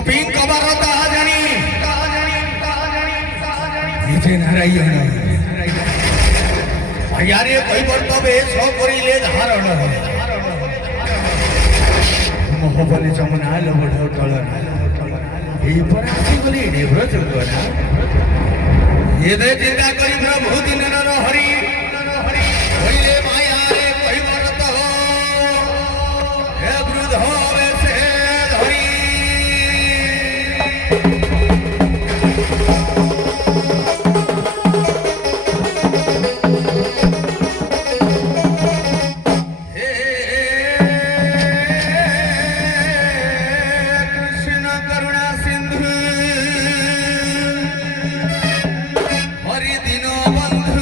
गोपी कबरता जानी इथे नारायण यारे কৈবর্তবে সকরিলে ধারণ মোহবলে যমুনা লবঢ টলনা এই পর আসি বলি নেভ্র চলনা এদে চিন্তা করি প্রভু দিনের হরি হইলে মায়ারে কৈবর্ত হে বৃদ্ধ বেশে ধরি हरि दीन बंधु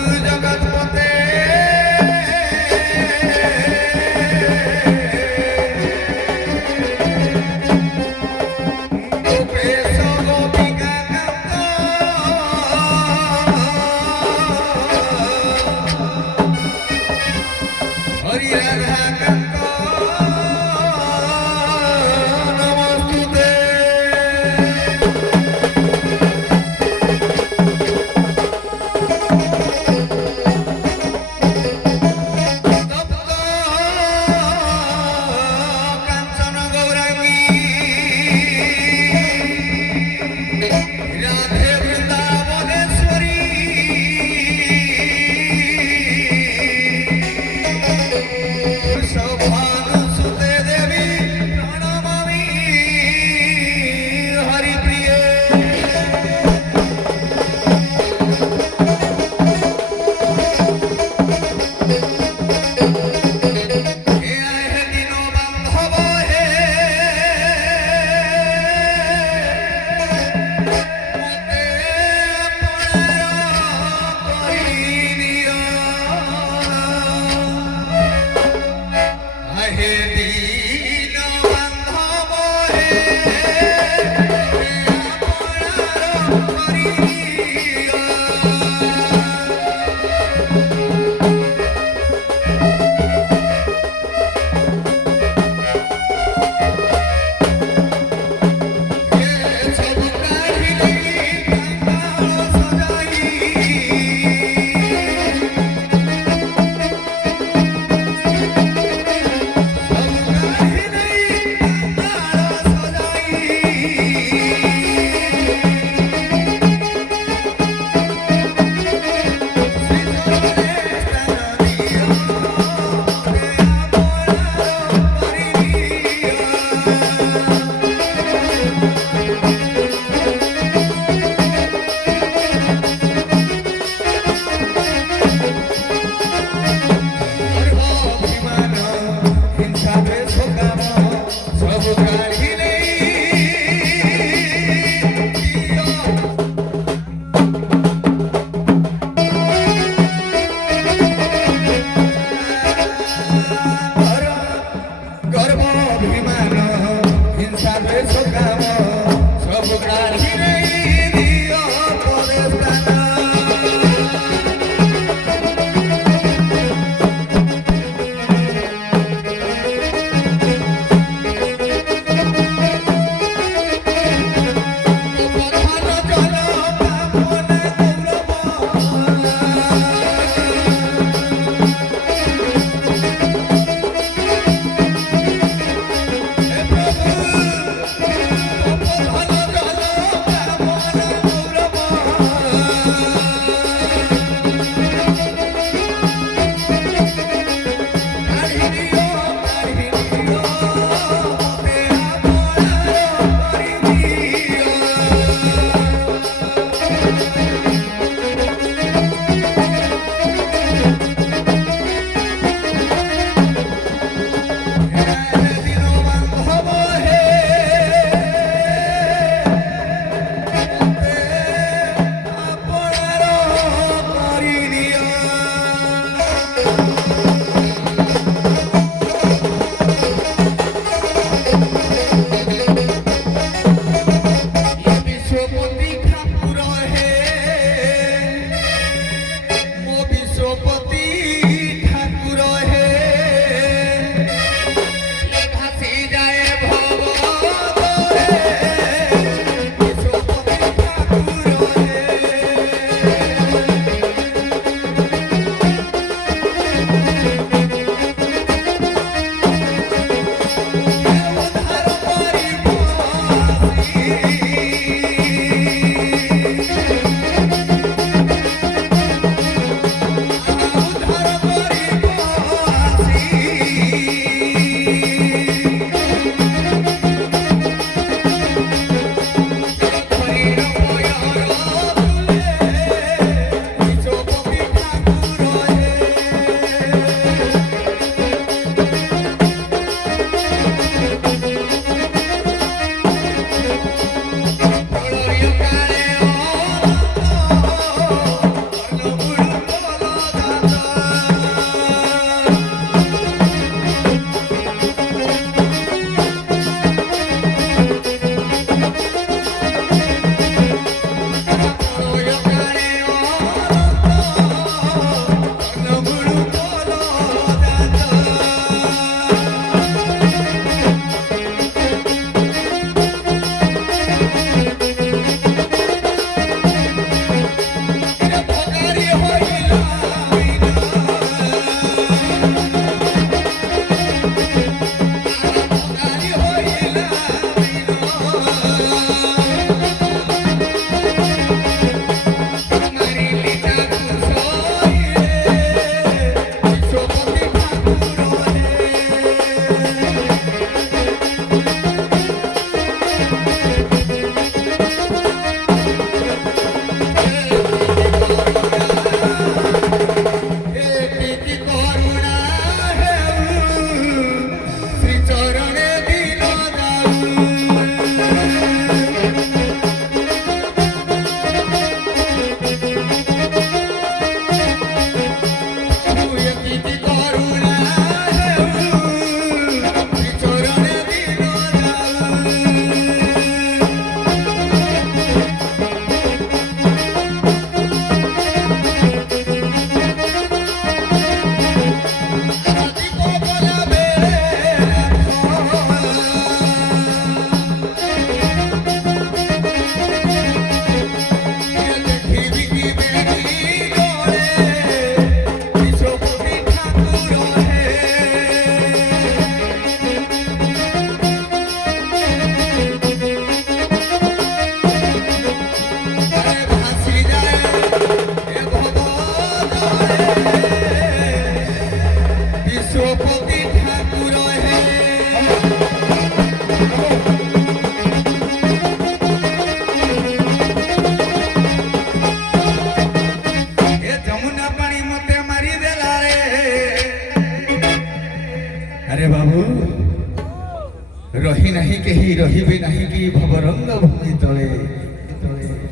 रही नहीं कही रही भी नहीं कि भवरंग भूमि तले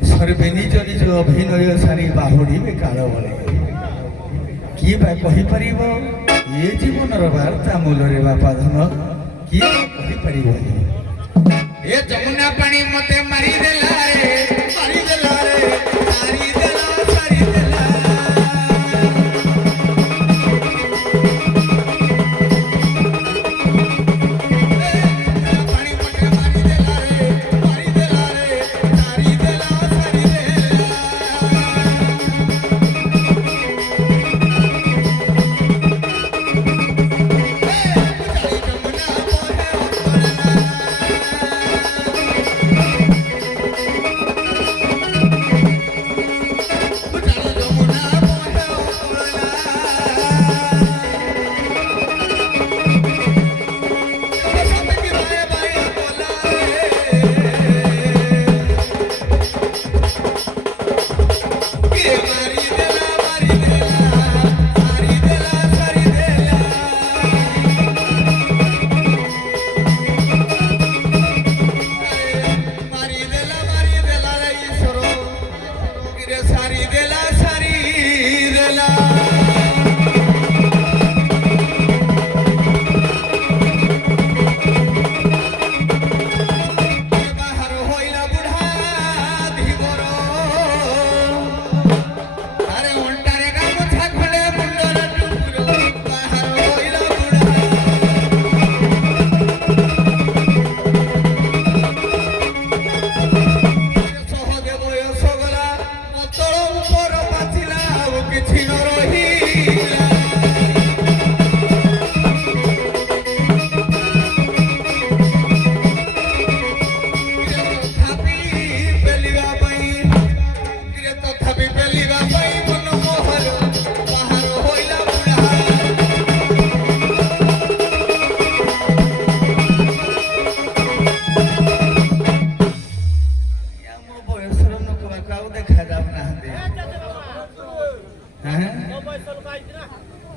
सर्वे निज निज अभिनय सारी बाहुड़ी में काल बले किए बा कहि परिबो ये जीवनर वार्ता मूलरे बापा धन किए कहि परिबो ए जमुना पानी मते मारी देला रे मारी देला रे मारी देला सारी देला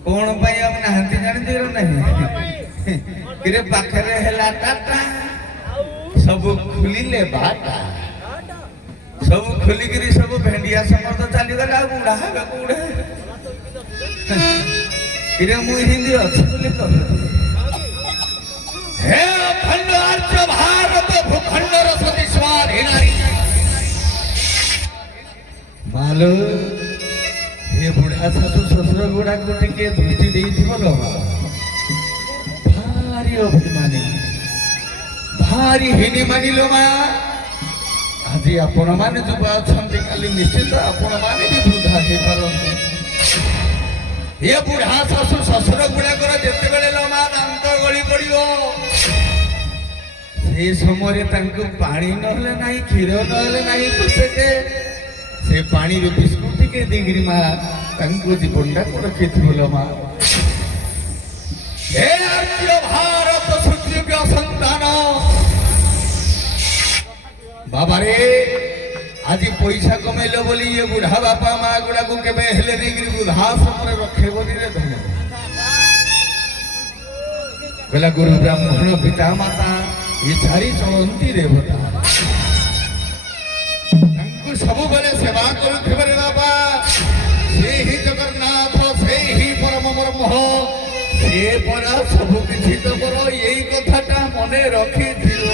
कौन भाई अब नहाती जाने दे नहीं किरे पाखरे हेला टाटा सब खुली ले बाटा सब खुली गिरी सब भेंडिया समर तो चली गला बुढ़ा बुढ़ा किरे मु हिंदी अछि बोले कह हे अखंड आर्य भारत भूखंड रसति स्वाधीनारी मालो ये बुढ़ा सासु ससुर गुड़ा को टिके दृष्टि देइथिबो लो भारी अभिमानी भारी हिनी मानी लो मा आज आपण माने जो अछंती काली निश्चित आपण माने भी वृद्धा हे परंतु ये बुढ़ा सासु ससुर गुड़ा कर जेते बेले लो मा दांत गली पड़ियो ସେ ସମୟରେ ତାଙ୍କୁ ପାଣି ନହେଲେ ନାହିଁ, କ୍ଷୀର ନହେଲେ ନାହିଁ, ପଛକେ ସେ ପାଣିରେ ବିସ୍କୁଟ ଟିକେ ଦେଇକିରି ମା ତାଙ୍କୁ ଜୀବନଟାକୁ ରଖିଥିବ ଲୋ ମା। ହେ ଆର୍ଯ୍ୟ ଭାରତ ସୂର୍ଯ୍ୟଙ୍କ ସନ୍ତାନ ବାବାରେ, ଆଜି ପଇସା କମେଇଲ ବୋଲି ଏ ବୁଢା ବାପା ମା ଗୁଡାକୁ କେବେ ହେଲେ ନେଇକିରି ବୃଦ୍ଧାଶ୍ରମରେ ରଖେଇବନି ରେ ଧନ। କହିଲା ଗୁରୁ ବ୍ରାହ୍ମଣ ପିତା ମାତା ଏ ଚାରି ଚଳନ୍ତି ଦେବତା, ତାଙ୍କୁ ସବୁବେଳେ ସେବା କରୁଥିବେ ରେ ବାବା। ସେ ହିଁ ଜଗନ୍ନାଥ, ସେ ହିଁ ପରମ ବ୍ରହ୍ମ, ସେ ପରା ସବୁ କିଛି ତମର, ଏଇ କଥାଟା ମନେ ରଖିଥିବ।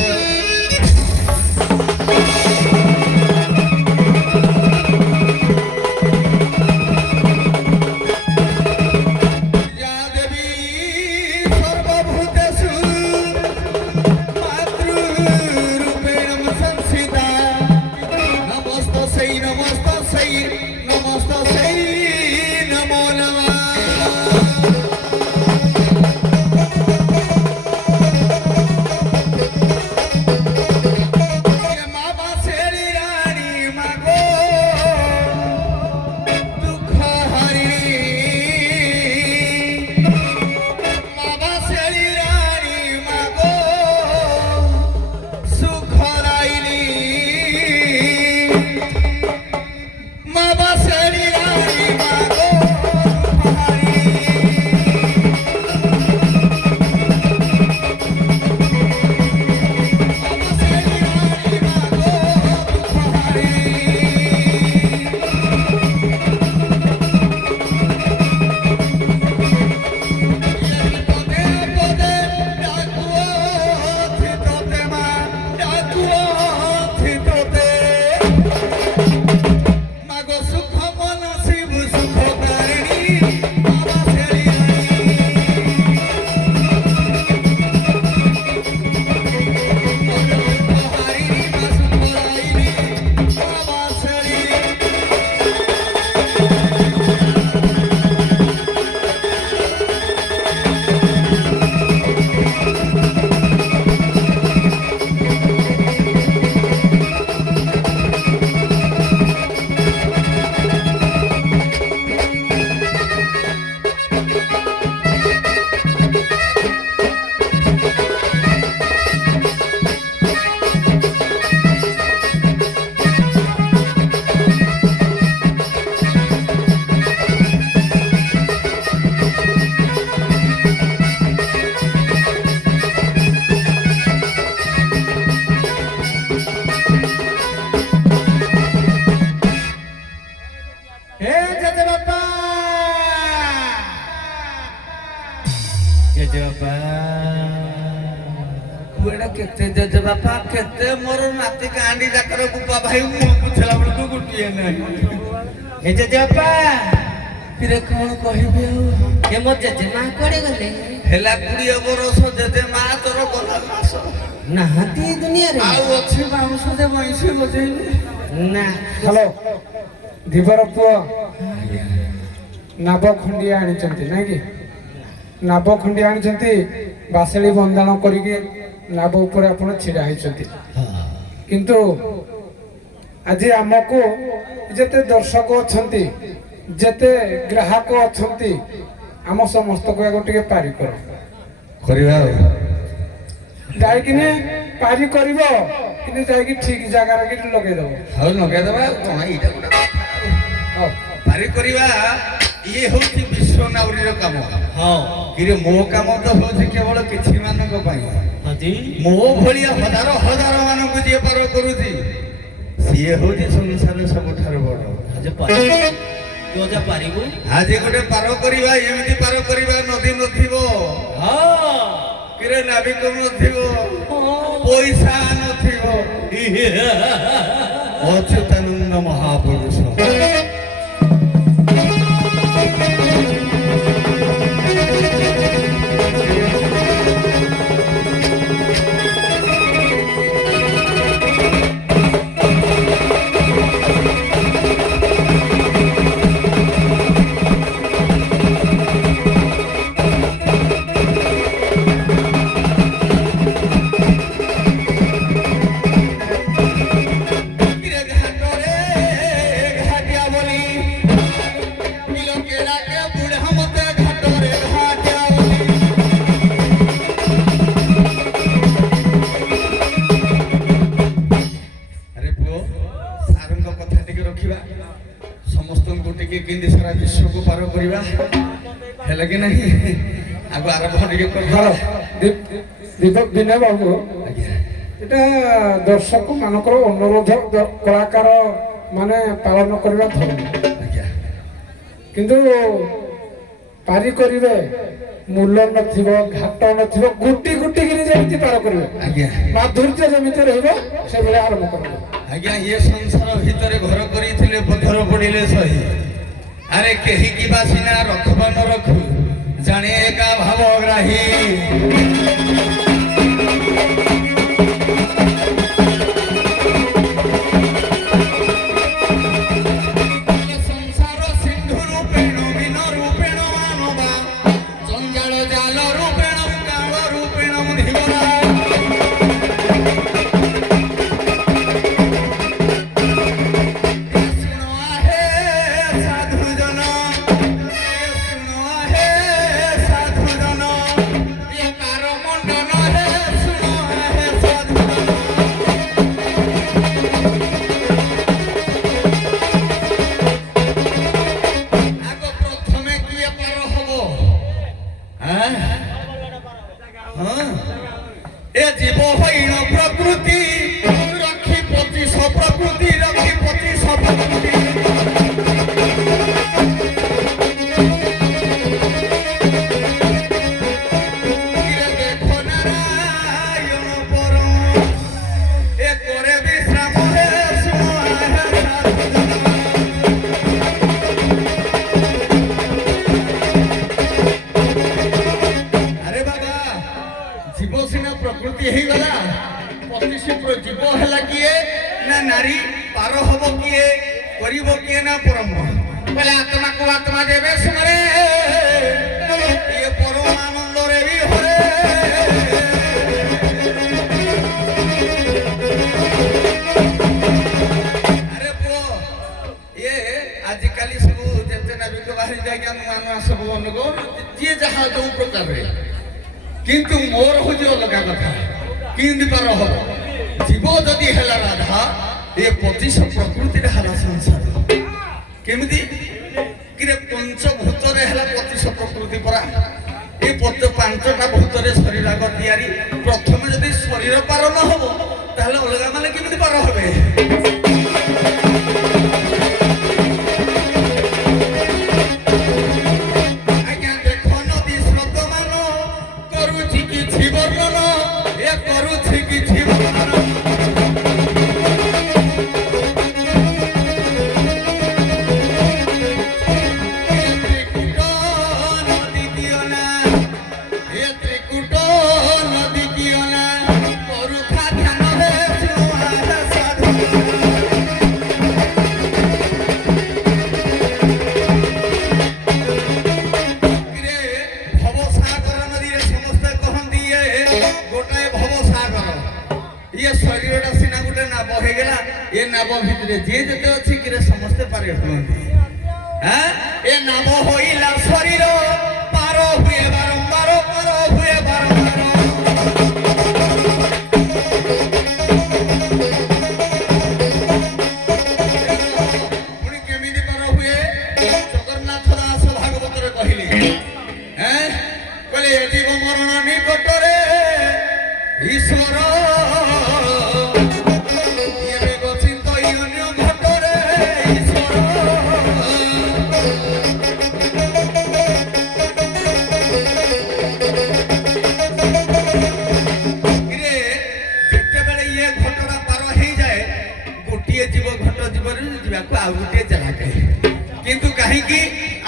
केते जज बापा केते मोर नाती कांडी जाकर बुपा भाई मु पुछला बेलू गुटिए नहीं ए जज बापा फिर कौन कहबे ए मो जजे मां कोड़े गले हेला 20 बरस जजे मां तोर गला मास नाहाती दुनिया रे आउ अछि बाउंस दे बइसे बजेबे ना। हेलो धीवर पुओ नाभ खंडिया आनी चंती ना कि नाभ खंडिया आनी चंती बासेली बंधन करिके नाभ ऊपर आपण छिड़ा होइचंती किंतु आज आमको जेते दर्शक अछंती जेते ग्राहक अछंती आम समस्त को एगो टिके पारी करिवा जाई किने पारी करिवो किने जाई कि ठीक जगह रे कि लगे दबो हाउ लगे दबा कोन इटा गुडा हाउ पारी करिवा ये होची विश्व नाउरीर काम। हां किरे मो काम तो होची केवल किछि मानक पई हाजी मो भलिया हजार हजार मानक जे पार करूची सिए होची संसार सब ठार बड़ आज पारी तो जा पारिबो आज गोटे पार करिवा एमिति पार करिवा नदी नथिबो। हां किरे नाविक नथिबो पैसा नथिबो अच्युतानंद महापुरुष କରିବା ହେଲେ କି ନାହିଁ ଆଗ ଆରମ୍ଭ ଟିକେ କରିବା। ଦୀପକ ବିନୟ ବାବୁ, ଆଜ୍ଞା এটা দর্শক মানকর অনুরোধ কলাকার মানে পালন করা ধর্ম, ଆଜ୍ଞା কিন্তু পারি করবে মূল্য নথিব ঘাট নথিব গুটি গুটি কিনে যেମିତି পার করবে ଆଜ୍ଞା মাধুর্য যেମିତି রহব সেভাবে আরম্ভ করবে। ଆଜ୍ଞା ଇଏ ସଂସାର ଭିତରେ ଘର କରିଥିଲେ ପଥର ପଡ଼ିଲେ ସହି ଆରେ କେହି କିବା ସିନା ରଖବା ନ ରଖୁ ଜାଣେ ଏକା ଭାବଗ୍ରାହୀ। नारी पार हब किए करिब किए ना परम बोले आत्मा को आत्मा देवे सुमरे ये परम आनंद रे भी हरे। अरे पुओ ये आजिकाली सब जेते नाविक बाहरी जाके मान सब अनको जे जहा जो प्रकार रे किंतु मोर हो जो लगा कथा किंद पार हब जीव जदि हेला राधा ये पतिश प्रकृति हला संसार केमिति किरे पंचभूत रे हला पतिश प्रकृति परा ये पांचटा भूत रे शरीर आग तैयारी प्रथम जदि शरीर पार न हबो ताहले अलगा माने केमिति पार होबे। आज्ञा देखो नदी स्रोत मान करूछि कि वर्णन ए करूछि कि वर्णन ये नाव भितरे जे जते अछि कि समस्त पारे होंती हां ए नाव होइला शरीर पार हुए बारंबार पार हुए बारंबार पुनी केमिति पार हुए जगन्नाथ दास भागवत रे कहिली हैं कहले जीव मरण निकट रे ईश्वर किंतु कहीं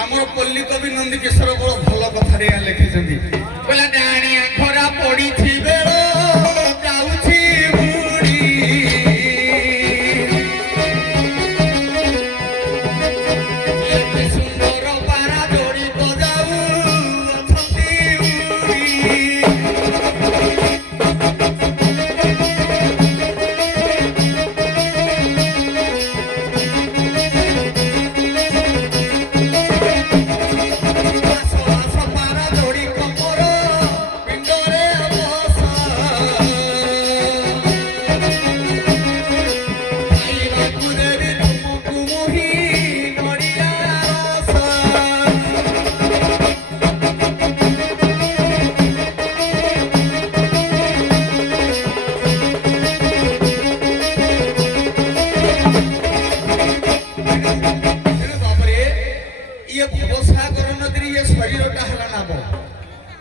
आमर पल्ली कवि नंदी किशोर बड़ भल कथा लिखिं बोला डाणिया खरा पड़ी बेल जाऊँगी बुड़ी सुंदर पारा जोड़ी बजाऊ पारा जोड़ी कमर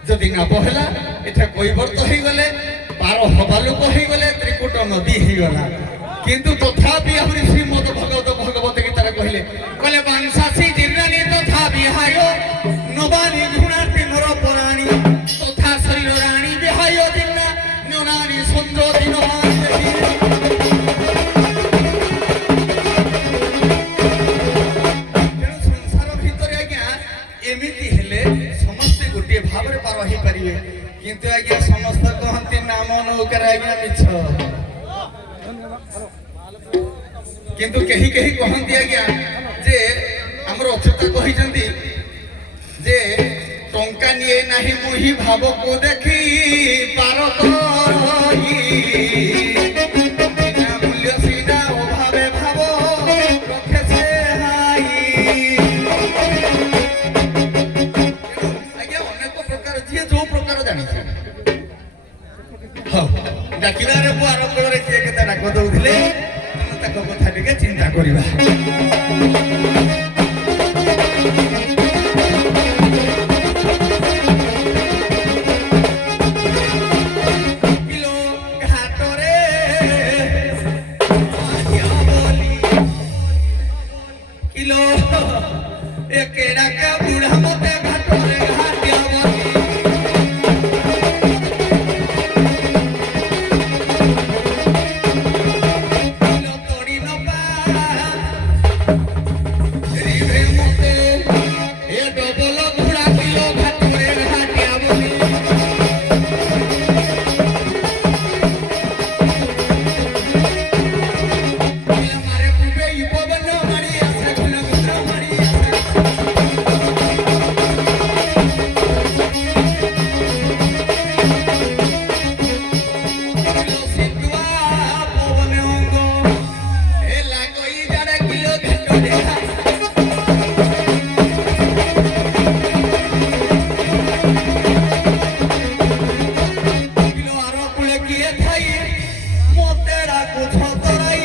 যদি নাব ହେଲା ଏଠା কৈବର୍ତ୍ତ ହେଇଗଲେ 12 ହବାଲୋକ ହେଇଗଲେ ତ୍ରିକୁଟ ନଦୀ ହେଇଗଲା କିନ୍ତୁ ତଥାପି ଆହୁରି ଶ୍ରୀମଦ ଭଗବତ ଗୀତାରେ କହିଲେ ବାଂଶାସୀ ଜିର୍ରାନୀ ତଥା ବିହାୟ ନବାନୀ ଘୃଣାତି ମୋର ପରାଣୀ ତଥା ଶରୀର ରାଣୀ ବିହାୟ ଜିର୍ରା ନ୍ୟୁନାନୀ ସୁନ୍ଦର ଦିନମାନ ତେଣୁ ସଂସାର ଭିତରେ ଆଜ୍ଞା ଏମିତି ହେଲେ ସମସ୍ତେ ଗୋଟିଏ ଭାବରେ ପାର ହେଇପାରିବେ କିନ୍ତୁ ଆଜ୍ଞା ସମସ୍ତେ କହନ୍ତି ନାମ ନୌକାରେ ଆଜ୍ଞା ମିଛ କିନ୍ତୁ କେହି କେହି କହନ୍ତି ଆଜ୍ଞା ଯେ ଆମର ଅଚ୍ୟୁତ କହିଛନ୍ତି ଯେ ଟଙ୍କା ନିଏ ନାହିଁ ମୁହିଁ ଭାବକୁ ଦେଖି ପାର କରହି ବିନା ମୂଲ୍ୟ ସିନା ଅଭାବେ ଭାବ ରଖେ ସେ ହାଇ ଆଜ୍ଞା ଅନେକ ପ୍ରକାର ଯିଏ ଯୋଉ ପ୍ରକାର ଜାଣିছে ହଉ ଡାକିବାରେ ମୁଁ ଆରମ୍ଭରେ କିଏ କେତେ ଡାକ ଦଉଥିଲେ ତାଙ୍କ କଥା ଟିକେ ଚିନ୍ତା କରିବା କିଲୋ ଏକେଡାକା ବୁଢା ମତେ ଘାଟରେ ଘାଟିଆ ବଲି କିଲୋ ତୋଡ଼ି ନବା ରିଭେ ମତେ ଏ ଡବଲ ବୁଢା କିଲୋ ଘାଟରେ ଘାଟିଆ ବଲି ମାରେ ପୁବେ ଇପବନ ମାରି আসে গুণগুদ্র মারি আসে কিলো সিন্ধুয়া পবনে অঙ্গ এ লাগই যারা কিলো ঘাট দেখা কিলো আরো কুলে কিয়ে থাই মতে ডাকু ছতরাই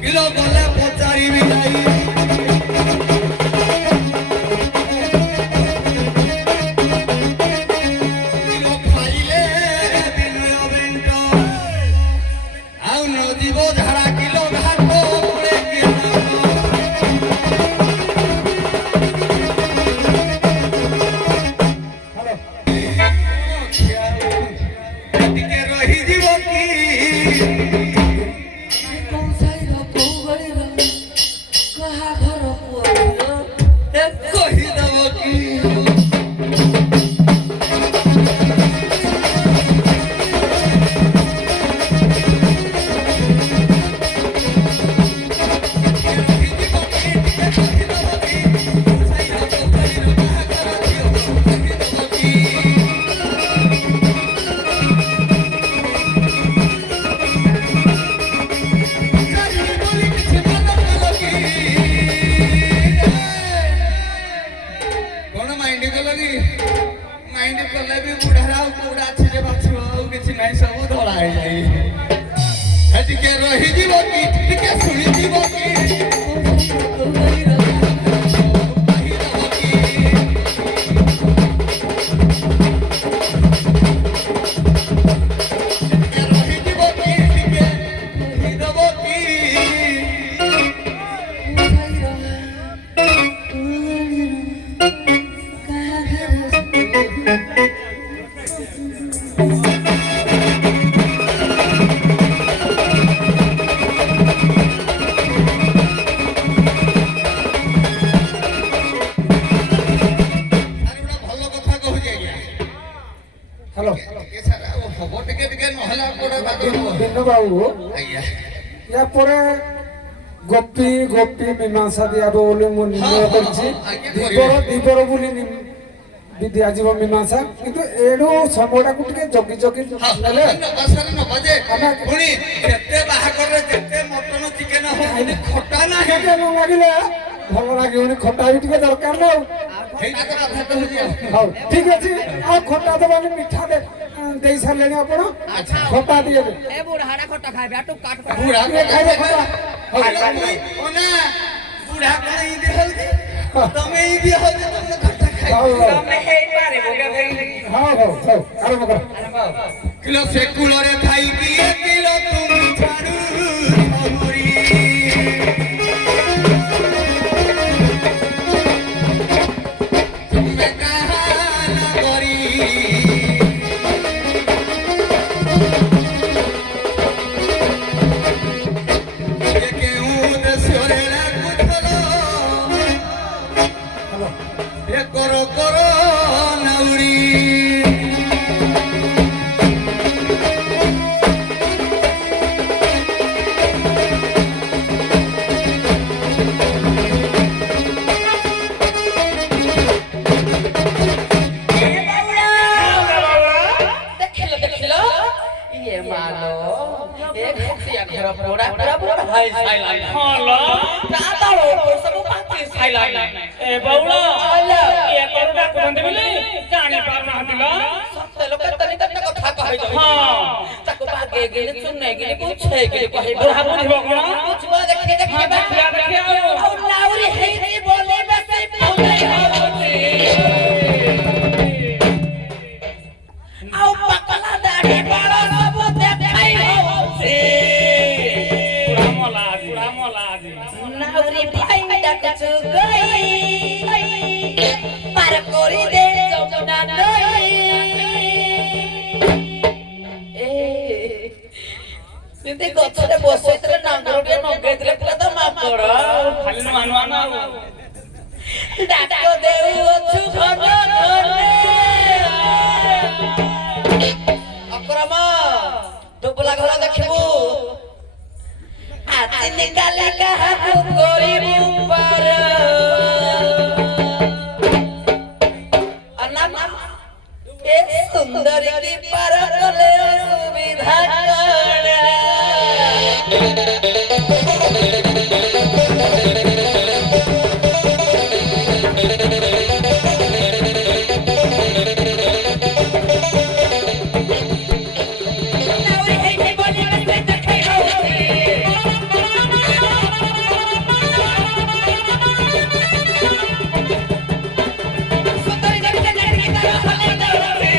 কিলো গলে পচারিবি নাই কিলো খাইলে বিনয় বেন্ট ଆଉ ନ ଯିବ ଝାଡ଼ା କିଲୋ ଘାଟ କୁଳେ କିଏ ଟିକେ ରହିଯିବ କି କହିଦବ କି କଣ ମାଇଣ୍ଡ କଲ କି ମାଇଣ୍ଡ କଲେ ବି ବୁଢାର ଆଉ କୋଉଟା ଥିଲେ ବାଛିବ ଆଉ କିଛି ନାହିଁ ସବୁ ଧଳା ହେଇଯାଇ ଟିକେ ରହିଯିବ କି ଟିକେ ଶୁଣିଯିବ କି କହିଦବ କି ଟିକେ ରହିଯିବ କି ଟିକେ କହିଦବ କି ଭଲ କଥା କହୁଛି ଆଜ୍ଞା ହ୍ୟାଲୋ ଏ ସାର୍ ଆଉ ହବ ଟିକେ ଟିକେ ନହେଲା କୋଉଟା ବାଗ ହବ ଦିନ ବାବୁ ଆଜ୍ଞା ୟା ପରେ ଗୋପୀ ଗୋପୀ ମୀମାଂସା ଦିଆବ ବୋଲି ମୁଁ ନିର୍ଣ୍ଣୟ କରିଛି ଦିବର ବୋଲି ଦିଆଯିବ ମୀମାଂସା କିନ୍ତୁ ଏଣୁ ସମୟଟାକୁ ଟିକେ ଜଗି ଜଗି ନେଲେ ପୁଣି କେତେ ବାହାଘରରେ କେତେ ମଟନ ଚିକେନ ହଉ ଖଟା ନାହିଁ ଲାଗିଲେ ଭଲ ଲାଗିବନି ଖଟା ବି ଟିକେ ଦରକାର ନା ହେଇଟା ତ କଥା କହୁଛି ଆଉ ହଉ ଠିକ ଅଛି ଆଉ ଖଟା ଦେବାନି ମିଠା ଦେଇ ସାରିଲେଣି ଆପଣ ଖଟା দিয়ে দেন এ বুড়াটা খটা খাইবে আর টুক কাট ବୁଢା ଖାଇବେ ଖଟା ବୁଢା କଣ ଇଦି ହଉଛି ତମେ ଇଦି ହଉଛି ତମେ ଖଟା ହଉ ହଉ ତମେ ହେଇପାରିବ କେବେ? ହଉ ହଉ ହଉ ଆରମ୍ଭ କର କିଲୋ ସେ କୂଳରେ ଥାଇକି ଏ କିଲୋ ତୁମି ଛାଡୁ ଛହୁରି। ତୁମେ କାହା ନଗରୀ ଏ କେଉଁ ଦେଶରେ ଡାକୁଥଲ ଏ କର କର ନାଉରୀ। ଦେଖିଲ ଦେଖିଲ ଇଏ ମାଲୋ ଏ ଖଟିଆ ଘର ପୋଡା ପୋଡା ପୋଡା ହାଇ ସାଇଲାଣି। ହଁ ଲ ତା ତଳ ଉପର ସବୁ ପାଚି ସାଇଲାଣି। ଏ ବଉଳ ଆଲୋ। ଇଏ କରୁ ଡାକୁଛନ୍ତି ବୋଲି ଜାଣି ପାରୁନାହାନ୍ତି ଲ ସତେ ଲୋକ ତନି ତନି କଥା କହିଦବ। ହଁ। ତାକୁ ବାଗେଇ ଗିଲି ଚୁନେଇ ଗିଲି ବୁଝେଇ ଗିଲି କହିବ। ବୁଢା ବୁଝିବ କଣ? ବୁଝିବ ଦେଖି ଦେଖି ହଁ ଦେଖିବା ଦେଖିବା ଆଉ ନାଉରି ହେଇଛି ବୋଲି ବେଶୀ ଫୁଲେଇ ହଉଛି। ଆଉ ପକଲା ଦାଢି ବାଳ ସବୁ ଦେଖାଇ ହଉଛି। ବୁଢା ମଲା ଆଜି ନାଉରି ଭାଇ ଡାକୁଛୁ ଗଇ ପାର କରି ଦେ ଯମୁନା ନଈ। ଯେମିତି ଗଛରେ ବସେଇଥିଲେ ନାଙ୍ଗରଟିଏ ନଗେଇଥିଲେ ପୁରା ତ ମାଙ୍କଡ। ଖାଲି ନୂଆ ନୂଆ ନା ଆଉ। ଡାକ ଦେଉଅଛୁ ଘନ ଘନେ ଅକ୍ରମ ଦୁବୁଲା ଘର ଦେଖିବୁ ଆଜି ନିକାଲି କାହାକୁ କରିବୁ ପାର। ଅନାମା ଏ ସୁନ୍ଦରୀ କି ପାର କଲେ ସୁବିଧା କଣ? ନାଉରି ହେଇଛି ବୋଲି ବେଶୀ ଦେଖେଇ ହଉଛି। ସୁନ୍ଦରୀ ଦେଖିତେ ଦେଖିତେ ତାର ହଲେଇ ଦଉଛି।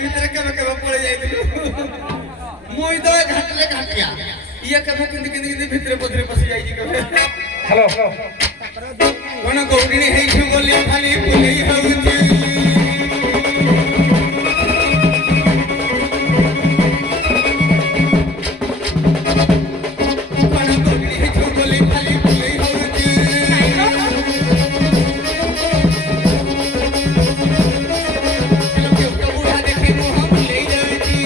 ভিতরে কেবে কেবে পড়ে যাইছিল মুই তো ঘাটলে ঘাটিয়া ইয়া কেবে কিন্তু কিন্তু কিন্তু ভিতরে পথরে পশে যাইছি কেবে হ্যালো কোন গৌড়িনী হেইছু বলি খালি পুলেই হউছি কোন গৌড়িনী হেইছু বলি খালি পুলেই হউছি কেউ বুড়া দেখে মোহ ভুলেই যাইছি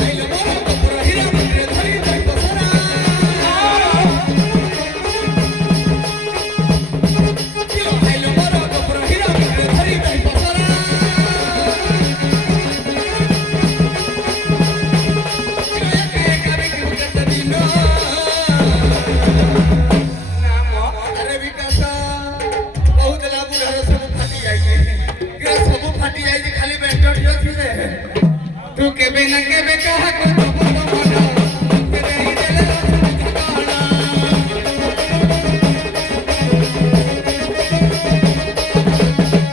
আইলো মোর কপুর হিরা ভিতরে ধরি ধরি বসরা আইলো মোর কপুর হিরা ভিতরে ধরি ধরি বসরা একা বিকু কত দিন अरे विकास बहुत लागू घर सब फाटी जाइए के सब फाटी जाइए खाली बेंटर जो थी रे तू केबे न केबे कहा को बाबू तो मना केबे ही देले ठिकाना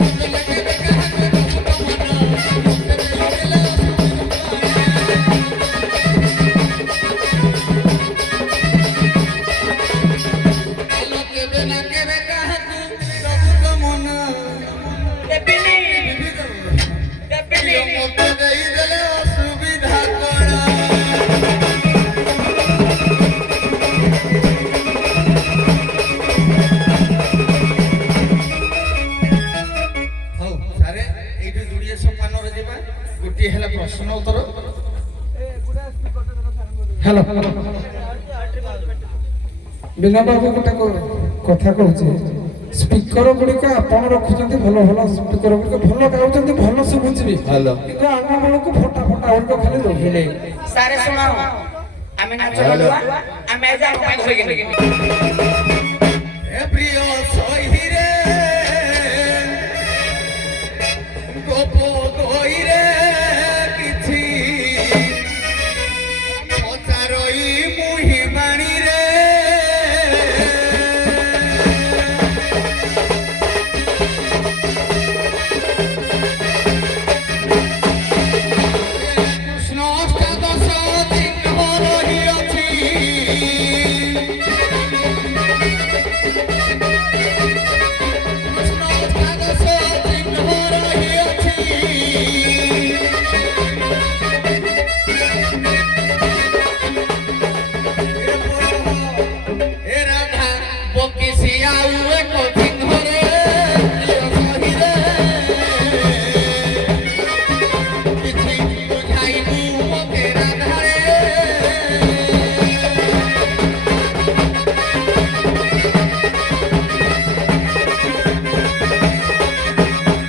केबे केबे कहा को बाबू तो मना केबे ही देले केबे न केबे कहा को बाबू तो मना দেবিনি पियो मोते देई देले असुविधा कोड़ा ହଉ ସାରେ ଏଇଠି ଦୁଡ଼ିଏ ସମ୍ମାନରେ ଯିବା ଗୋଟିଏ ହେଲା ପ୍ରଶ୍ନ ଉତ୍ତର হ্যালো বিনা বাবু ଗୋଟେ କଥା କହୁଛି ସ୍ପିକର ଗୁଡ଼ିକ ଆପଣ ରଖୁଛନ୍ତି ଭଲ ଭଲ ସ୍ପିକର ଗୁଡ଼ିକ ଭଲ ଗାଉଛନ୍ତି ଭଲ ଶୁଭୁଛି ବି ହ୍ୟାଲୋ କିନ୍ତୁ ଆମ ବେଳକୁ ଫଟା ଫଟା ଗୁଡ଼ିକ ଖାଲି ରହିଲେ ସାରେ ଶୁଣ ଆମେ ନାଚ କରିବା ଆମେ ଆଜି ଆମ ପାଇଁ ହୋଇଗଲେ ଏ ପ୍ରିୟ ସହିରେ ଗୋପ ଗଇରେ କିଛି ପଚାରଇ ମୁହିଁ ବାଣୀରେ କୃଷ୍ଣ ଅଷ୍ଟାଦଶ ଚିହ୍ନ ରହିଅଛି କୃଷ୍ଣ ଅଷ୍ଟାଦଶ ଚିହ୍ନ ରହିଅଛି ଏ ରାଧା ବକିସି ଆଉ ଏକ ଚିହ୍ନରେ ସହିରେ କିଛି ବୁଝାଇବୁ ମୋତେ ରାଧାରେ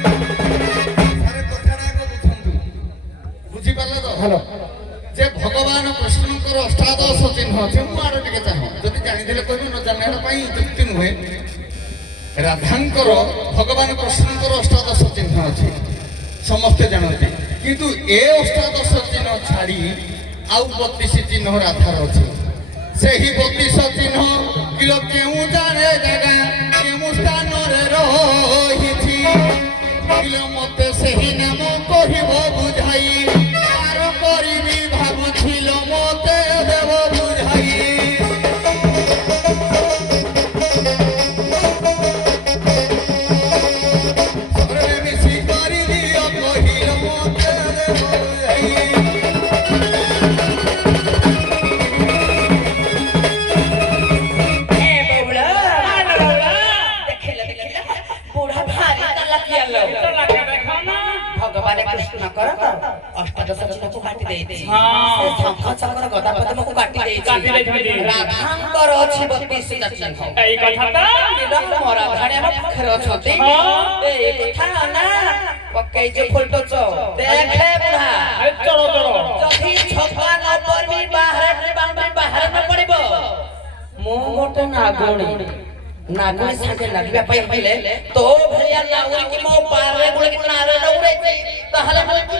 ସାରେ କଥାଟା ଆଗ ବୁଝନ୍ତୁ ବୁଝିପାରିଲେ ତ হ্যালো যে ভগবান কৃষ্ণଙ୍କର ଅଷ୍ଟାଦଶ ଚିହ୍ନ ଅଛି ମୁଁ ଆଡେ ଟିକେ ଚାହେଁ ଯଦି ଜାଣିଥିଲେ କହିବି ନ ଜାଣିଲେ ଏଟା ପାଇଁ ଯୁକ୍ତି ନୁହେଁ ରାଧାଙ୍କର ଭଗବାନ କୃଷ୍ଣଙ୍କର ଅଷ୍ଟାଦଶ ଚିହ୍ନ ଅଛି ସମସ୍ତେ ଜାଣନ୍ତି କିନ୍ତୁ ଏ ଅଷ୍ଟାଦଶ ଚିହ୍ନ ଛାଡ଼ି ଆଉ 32 ଚିହ୍ନ ରାଧାର ଅଛି ସେହି 32 ଚିହ୍ନ କିଲୋ କେଉଁ ଜାଣେ ଜାଗା କେଉଁ ସ୍ଥାନରେ ରହିଛି କିଲୋ ମୋତେ ସେହି ନାମ କହିବ ବୁଝାଇ ପାର କରିବି ଭାବୁଥିଲ ମୋତେ ଦେବ ବୁଝାଇ ସରେ ମିଶି କରିଦିଅ କହିଲ ମୋତେ ଦେବ ବୁଝାଇ ଏ ବଉଳ ଦେଖିଲ ବୁଢା ଭାରି ଚାଲାକିଆଲୋ ଭଗବାନ କୃଷ୍ଣଙ୍କର ଅଷ୍ଟାଦଶ ଚିହ୍ନକୁ କାଟି ଦେଇଛି ହଁ। ଶଙ୍ଖ ଚକ୍ର ଗଦା ପଦ୍ମକୁ କାଟି କାଟି ଦେଇଛି ଦେଇଛନ୍ତି। ରାଧାଙ୍କର ଅଛି 32ଟା ଚିହ୍ନ এই কথাটা ମୋ ରାଧାଣୀ ଆମ ପାଖରେ ଅଛନ୍ତି ହଁ। ଏଇ କଥା ନା ପକେଇଛୁ ଫୁଲଟୋଚ ଦେଖେ ବୁଢା আরে চলো চলো ଯଦି ଛପା ନ ପଡିବି ବାହାରେ ନ ପଡିବ ମୁଁ ଗୋଟେ ନାଗୁଣୀ ନାଗୁଣୀ ସାଙ୍ଗେ ଲାଗିବା ପାଇଁ ହେଲେ ତୋ ଭଳିଆ ନାଗୁଣୀ କି ମୋ ପାରେ ଗୁଳି ନାରେ ଦୌଡେଇଛି ତାହେଲେ ମୁଁ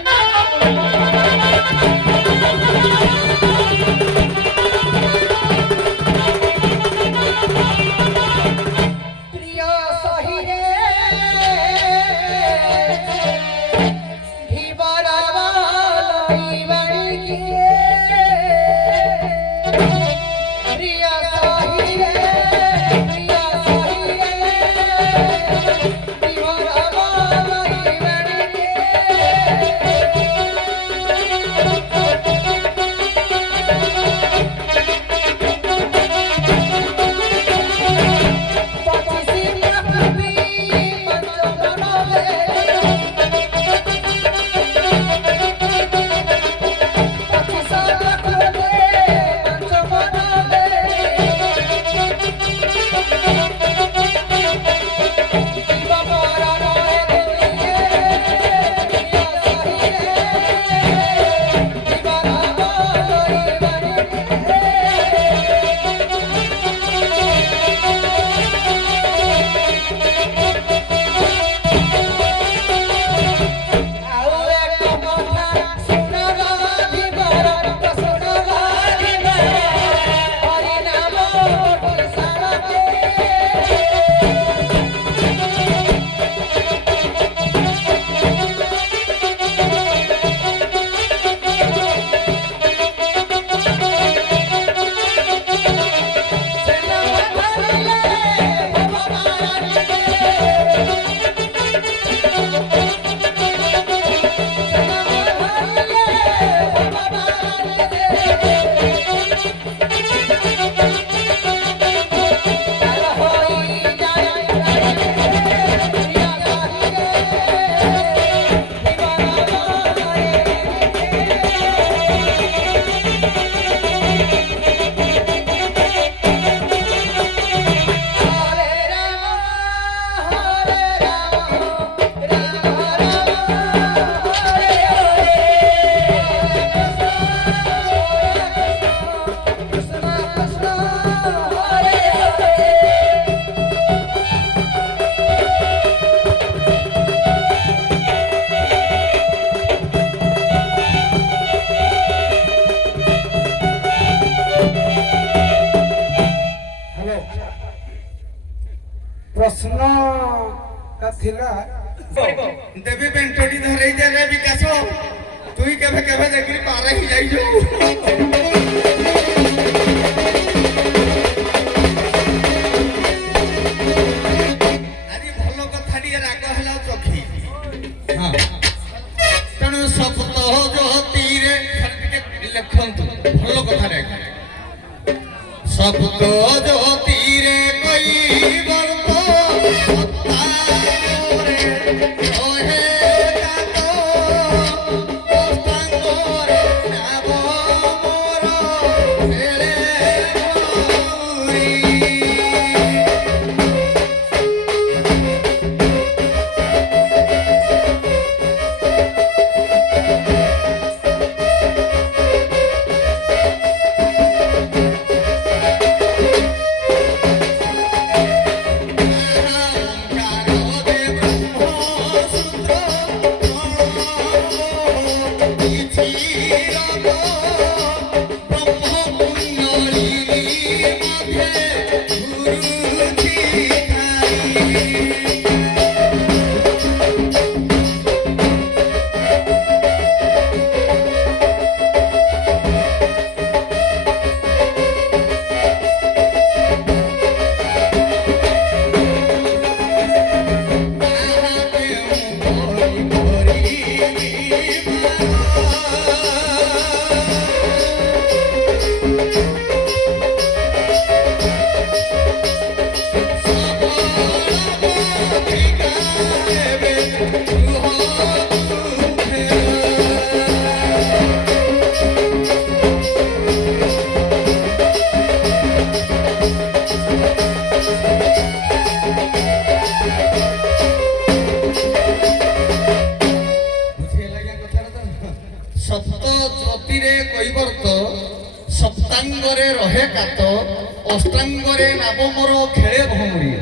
প্রিয় সহিরে ଥିଲା ଦେବୀ ପେଣ୍ଟଟି ଧରେଇ ଦେଲେ ବିକାଶ তুই কেবে কেবে দেখি পারে হি যাইছু আଜି ভালো কথা দিয়ে রাগ হলা চোখি হ্যাঁ তেণু সপ্ত জ্যোতিরে লেখন্তু ভালো কথা রেখ সপ্ত জ্যোতিরে কই বর্ত সত্তারে ওহে কাতো অষ্টাঙ্গরে নাম মোর বেলে গৌরী সপ্ত জ্যোতিরে কৈবর্ত সপ্তাঙ্গরে রহে কাত অষ্টাঙ্গরে নাবমর খেলে ভৌরি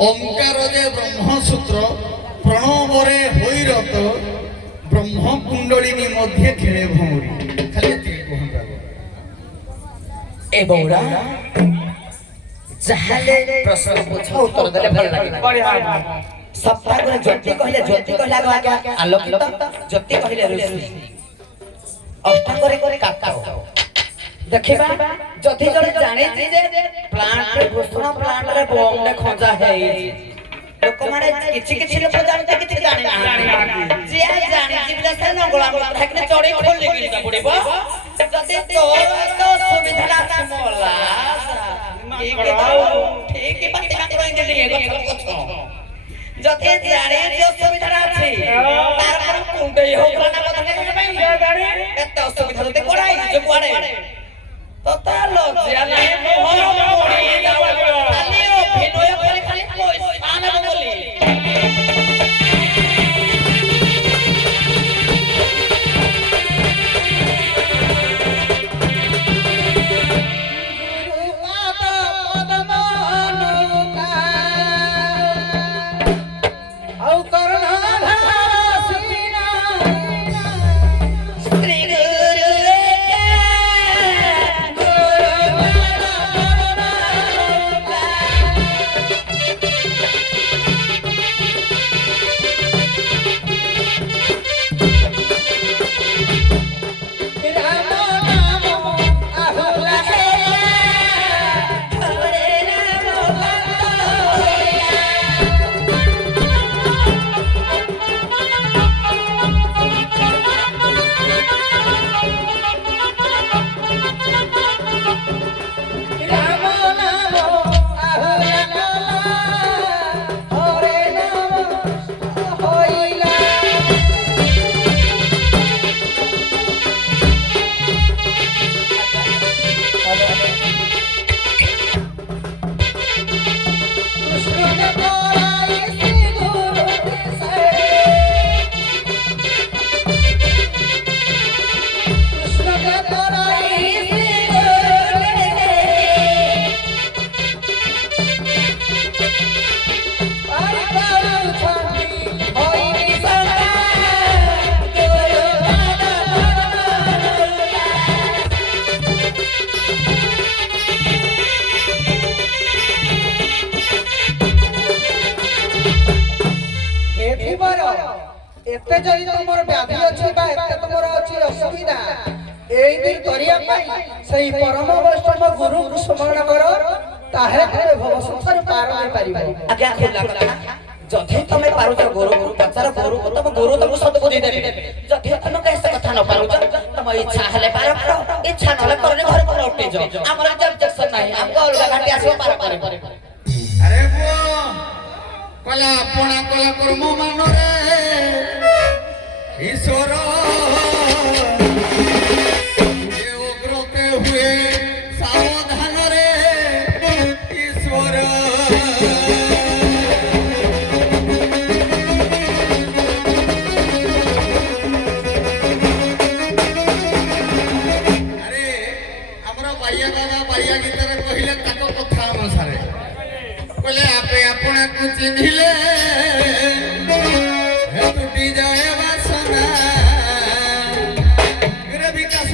ওঙ্কার যে ব্রহ্মসূত্র প্রণবরে হৈরত ব্রহ্মকুণ্ডলিনী মধ্যে খেলে ভৌরি খালি এতিকি কুহন্তা এ বৌরা যাহালে প্রশ্ন পুছ উত্তর দেলে ভাল লাগে বঢ়িয়া সপ্তাহ করে জ্যোতি কহিলে আগে আলোকিত জ্যোতি কহিলে রশ্মি অষ্টাঙ্গরে করে কাট ଦେଖିବା ଯଦି ଜଣେ ଜାଣିଛି ଯେ ପ୍ଲାଣ୍ଟରେ ଭୂଷଣ ପ୍ଲାଣ୍ଟରେ ବମ୍ରେ ଖଞ୍ଜା ହେଇଛି ଲୋକମାନେ କିଛି କିଛି ଲୋକ ଜାଣିଛନ୍ତି କିଛି ଜାଣିନାହାନ୍ତି ଯିଏ ଜାଣିଛି ବି ସେ ନଙ୍ଗଳା ଖାଇକିନା ଚଢ଼େଇ ଖୋଲିକି ଯିବାକୁ ପଡ଼ିବ ଯଦି ତୋର ତ ସୁବିଧା ମଲା ଠିକ ବାତି ମାତ୍ର ଏମିତି ଗଛ ଯଦି ଜାଣିଛି ଅସୁବିଧା ଅଛି ତାର କୁଣ୍ଡେଇ ହଉଥିଲା ନା କେତେ ଅସୁବିଧା ଯଦି କଡ଼ାଇ ଯେ କୁଆଡ଼େ ତୋତା ଲଜ୍ଜା ନାହିଁ ମୋହର ପଡ଼ି ଯାଉ ଖାଲି ଅଭିନୟ କରି ଖାଲି ପଇସା ନେବ ବୋଲି এতে যদি তোমার ব্যাধি আছে বা এতে তোমার আছে অসুবিধা এই দিন করিয়া পাই সেই পরম বৈষ্ণব গুরুକୁ স্মরণ কর তাহে তুমি ভব সংসার পার হৈ পারিব। আজ্ঞା ଖୋଲା କଥା ଯଦି ତମେ ପାରୁଛ ଗୁରୁକୁ ପଚାର ଗୁରୁକୁ ତମ ଗୁରୁ ତମକୁ ସବୁ ବୁଝେଇ ଦେବେ ଯଦି ତମେ କେହି ସେ କଥା ନ ପାରୁଛ ତମ ଇଚ୍ଛା ହେଲେ ପାର କର ଇଚ୍ଛା ନହେଲେ କରନି ଘରେ ଘରେ ଉଠେଇ ଯାଅ ଆମର କିଛି ଅବଜେକ୍ସନ ନାହିଁ ଆମକୁ ଅଲଗା ଘାଟି ଆସିବ ପାର କରିବ। ଆରେ ପୁଅ କଲା ଆପଣା କଲା କର୍ମ ମାନରେ ଈଶ୍ୱର ଯେ ଉଗ୍ରତେ ହୁଏ ସାବଧାନରେ ଈଶ୍ୱର ଆରେ ଆମର ବାଇଆ ବାବା ବାଇଆ ଗୀତରେ କହିଲେ ତାଙ୍କ କଥା ଅନୁସାରେ କହିଲେ ଆପେ ଆପଣଙ୍କୁ ଚିହ୍ନିଲେ ତୁଟି ଯାଏ ବାସନା ରେ ବିକାଶ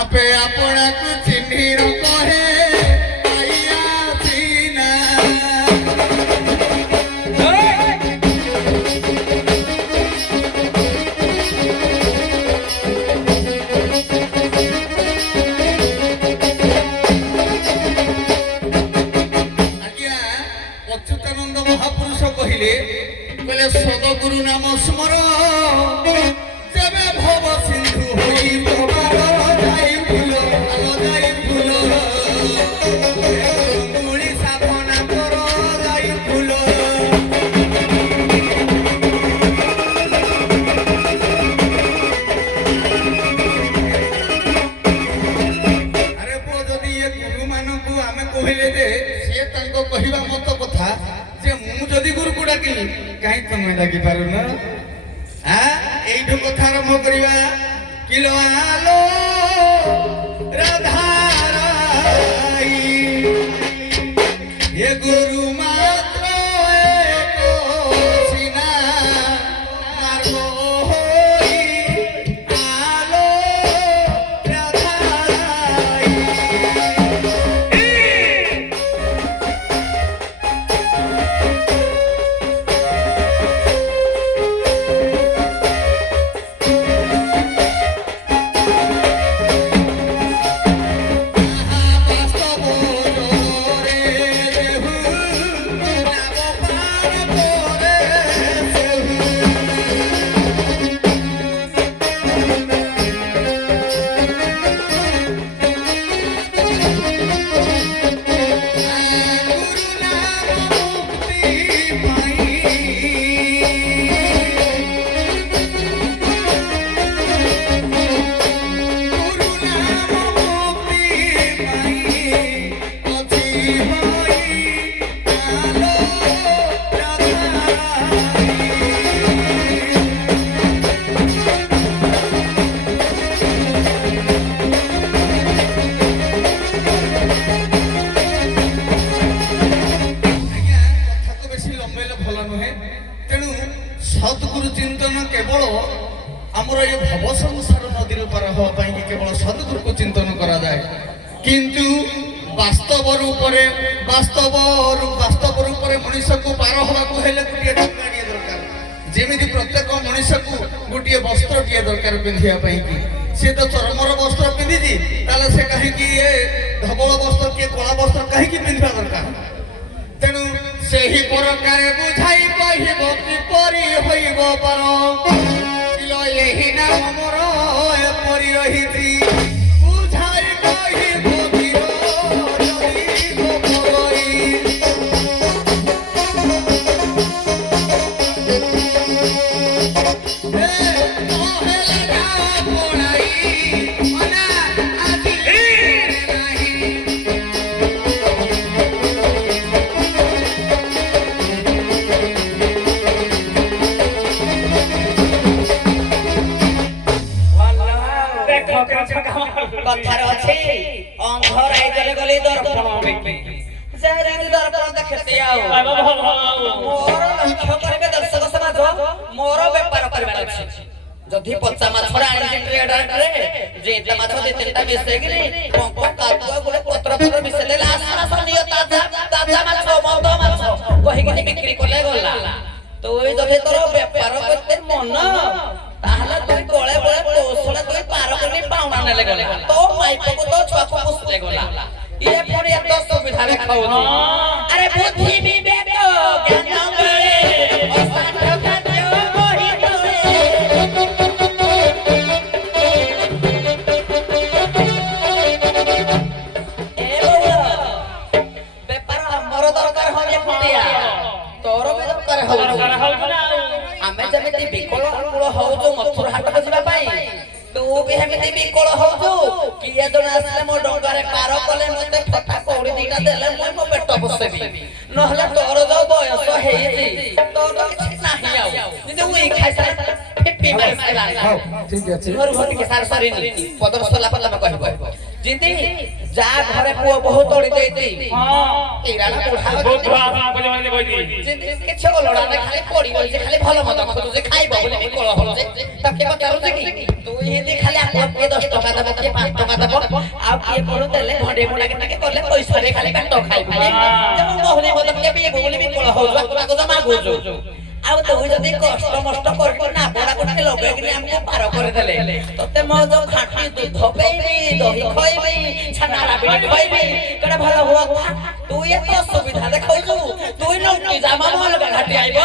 ଆପେ ଆପଣଙ୍କୁ ଚିହ୍ନି ନ କହେ ପାଇଆ ଚିହ୍ନା ଆଜ୍ଞା ଅଚ୍ୟୁତାନନ୍ଦ ମହାପୁରୁଷ କହିଲେ କହିଲେ ସଦଗୁରୁ ନାମ ସ୍ମର ଯେବେ ଭବ ସିନ୍ଧୁ ହୋଇ ପ୍ରବାର ଯାଇ ଫୁଲ ଯାଇ ଫୁଲ ମୁଳି ସାଧନା କର ଯାଇ ଫୁଲ ଆରେ ପୁଅ ଯଦି ଏ ଗୁରୁମାନଙ୍କୁ ଆମେ କହିଲେ ଯେ ସିଏ ତାଙ୍କ କହିବା ମତ କଥା ଯେ ମୁଁ ଯଦି ଗୁରୁକୁ ଡାକିଲି କାହିଁ ତମେ ଡାକି ପାରୁନ ଏଇଠୁ କଥା ଆରମ୍ଭ କରିବା କିଲୋ ଆଲୋ ରାଧାରାଇ ଏ ଗୁରୁ ମାତ୍ର ଏକ ସିନା ମାର୍ଗ ହୋଇ ଆଲୋ ରାଧାରାଇ ସଦ୍ଗୁରୁ ଚିନ୍ତନ କେବଳ ଆମର ଏ ଭବ ସଂସାର ନଦୀରୁ ପାର ହେବା ପାଇଁ କେବଳ ସଦ୍ଗୁରୁକୁ ଚିନ୍ତନ କରାଯାଏ କିନ୍ତୁ ବାସ୍ତବ ରୂପରେ ମଣିଷକୁ ପାର ହେବାକୁ ହେଲେ ଗୋଟିଏ ଢଙ୍କାଣିଆ ଦରକାର ଯେମିତି ପ୍ରତ୍ୟେକ ମଣିଷକୁ ଗୋଟିଏ ବସ୍ତ୍ରଟିଏ ଦରକାର ପିନ୍ଧିବା ପାଇଁ କି ସେ ତ ଚର୍ମର ବସ୍ତ୍ର ପିନ୍ଧିଛି ତାହେଲେ ସେ କାହିଁକି ଏ ଧବଳ ବସ୍ତ୍ର କିଏ କଳା ବସ୍ତ୍ର କାହିଁକି ପିନ୍ଧିବା ଦରକାର ତେଣୁ ସେହି ପ୍ରକାରେ ବୁଝାଇ କହିବ କିପରି ହୋଇବ ପାର ଏହି ନାମ ମୋର ଏପରି ରହିଛି ବୁଝାଇ କହିବ କଥାରେ ଅଛି ଅନ୍ଧ ରାଇଜରେ ଗଲେ ଦର୍ପଣ ଦେଖି ସେ ଯଦି ଦର୍ପଣ ଦେଖେତେ ଆଉ ମୋର ଲକ୍ଷ୍ୟ କରିବେ ଦର୍ଶକ ସମାଜ ମୋର ବେପାର କରିବାର ଅଛି ଯଦି ପଚା ମାଛଟା ଆଣିଛି ଟ୍ରେଡରେ ଯେ ଏତେ ମାଛ ଦି ତିନିଟା ମିଶେଇକିରି ପଙ୍କ କାଦୁଆ ଗୋଟେ ପତ୍ର ପତ୍ର ମିଶେଇଲେ ଆସ ନିଅ ତାଜା ତାଜା ମାଛ ମଦ ମାଛ କହିକିନି ବିକ୍ରି କଲେ ଗଲା তুই যদি তোর বেপার করতে মন তাহলে তুই গলে গলে পৌঁছলে তুই পার করবি পাওনা নেলে গলা তো মাইকକୁ তো ছুয়াକୁ পুষলে গলা ইয়ে পরে এত সুবিধা দেখাউଛୁ আরে বুদ্ধি বিবেক জ্ঞান বলে অসাধ্য কার্য করি তোরে এ বউলা বেপার আমার দরকার হবে ফুটিয়া তোর ବି ଦରକାର ହଉଛୁ ଆମେ ଯେମିତି ବିକଳ ଅଙ୍ଗୁଳ ହଉଛୁ ମଥୁର ହାଟକୁ ଯିବା ପାଇଁ ତୁ ବି ଏମିତି ବିକଳ ହଉଛୁ କିଏ ଜଣେ ଆସିଲେ ମୋ ଡଙ୍ଗାରେ ପାର କଲେ ମତେ ଫଟା କଉଡ଼ି ଦିଟା ଦେଲେ ମୁଁ ମୋ ପେଟ ପୋଷିବି ନହେଲେ ତୋର ଯୋଉ ବୟସ ହେଇଛି ତୋର କିଛି ନାହିଁ ଆଉ କିନ୍ତୁ ଉଇ ଖାଇସାରି ଫିପି ମାରି ସାରିଲାଣି ହଉ ଠିକ ଅଛି ମୋର ଟିକେ ସାର ସରିନି ପଦର ସଲା ପରେ ତମେ କହିବ ଯେମିତି ଯା ଘରେ ପୁଅ ବୋହୁ ତୋଳି ଦେଇଛି ଏଇରାଟା ବୁଢା ଯେମିତି କିଛି ଅଲଡ଼ା ନାହିଁ ଖାଲି ପଡି ରହିଛି ଖାଲି ଭଲ ମଦ ଖୋଜୁଛି ଖାଇବ ବୋଲି ବିକଳ ହଉଛି ତାকে ପଚାରୁଛି କି ତୁ ଏମିତି ଖାଲି ଆପଣ କିଏ 10 ଟଙ୍କା ଦେବ କିଏ 5 ଟଙ୍କା ଦେବ ଆଉ କିଏ କଣ ଦେଲେ ଭଣ୍ଡେ ମୁଣ୍ଡାକେ ଟିକେ କଲେ ପଇସାରେ ଖାଲି ପେଟ ଖାଇବୁ ଯେମିତି ମହୁଲି ମଦ ଟିକେ ପିଇବୁ ବୋଲି ବିକଳ ହଉଛୁ ତାକୁ ଜମା ମାଗୁଛୁ ଆଉ ତୁ ଯଦି କଷ୍ଟ ମଷ୍ଟ କରିବୁ ନା ପଡା ଗୋଟେ ଲଗେଇକି ଆମକୁ ପାର କରିଦେଲେ ତତେ ମୋ ଯୋଉ ଖାଟି ଦୁଧ ପେଇବି ଦହି ଖୋଇବି ଛାନା ରାବିଡି ଖୋଇବି କେଡେ ଭଲ ହୁଅନ୍ତା ତୁ ଏତ ଅସୁବିଧା ଦେଖଉଛୁ ତୁଇ ନଉଟି ଜାମା ଅଲଗା ଘାଟି ଆଇବ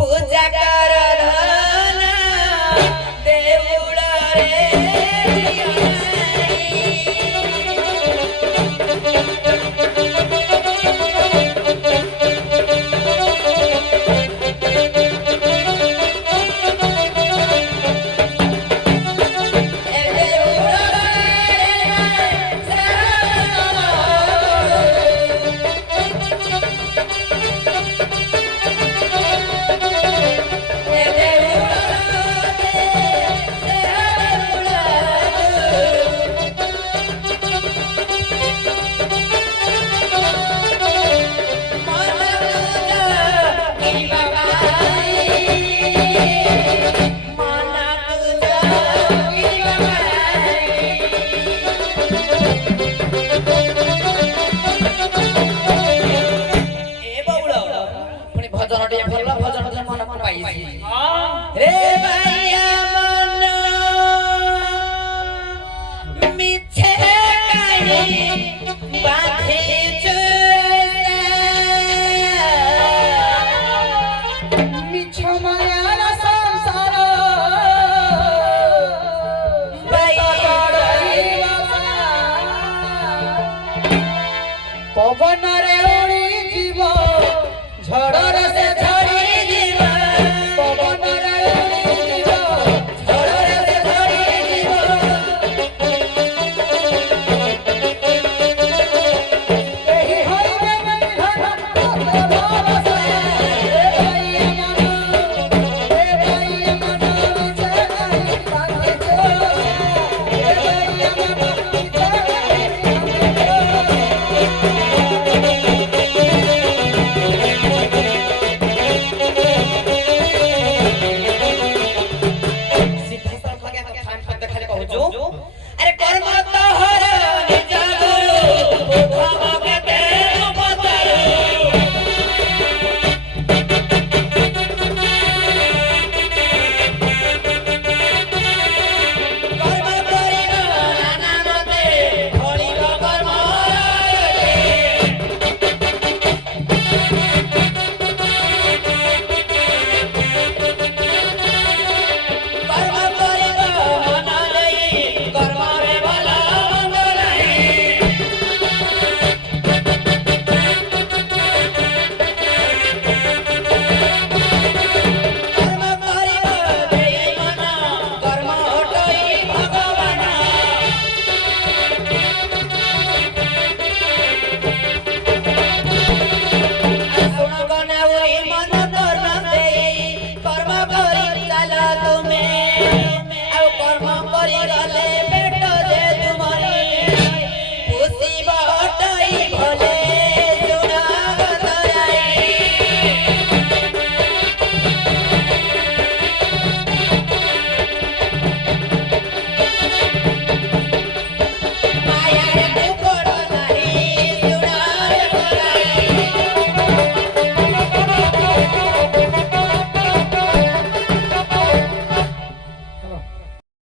पूजा कर धन देउड़ा रे भजन टे भल भजन मन पाई रे भाइया